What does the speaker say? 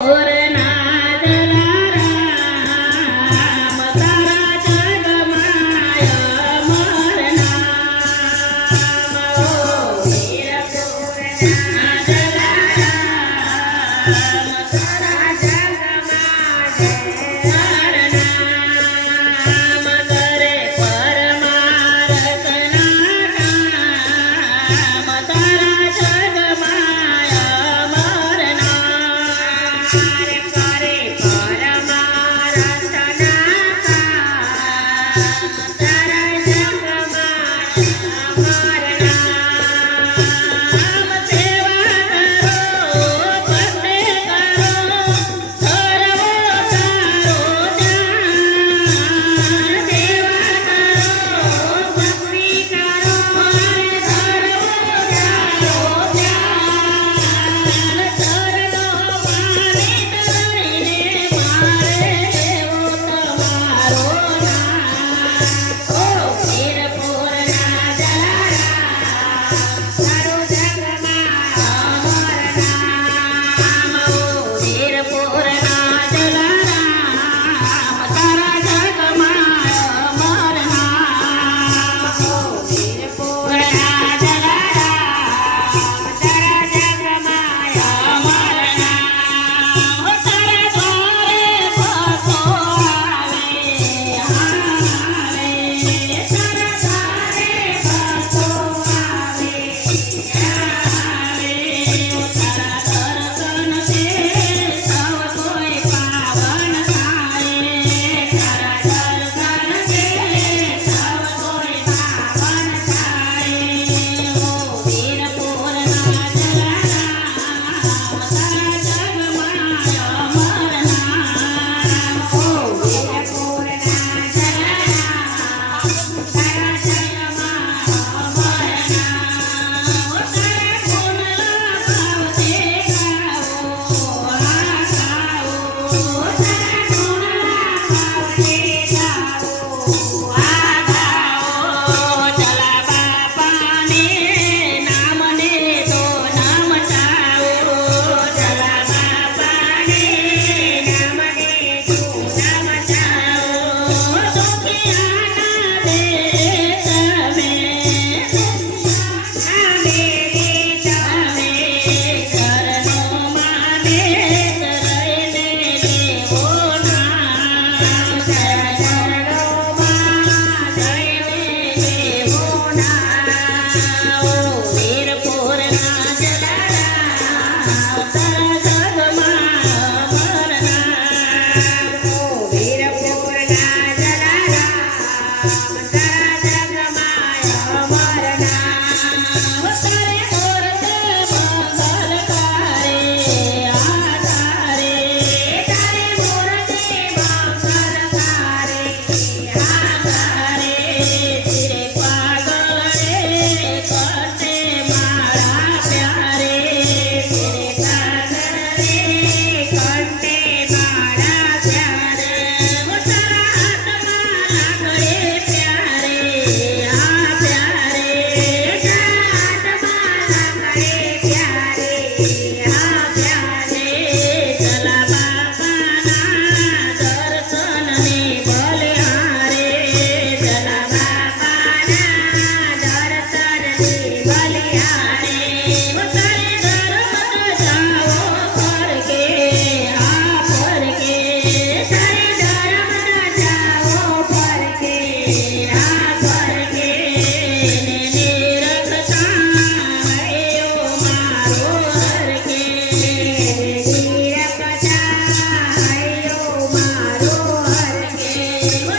ઓરના Oh. Amen.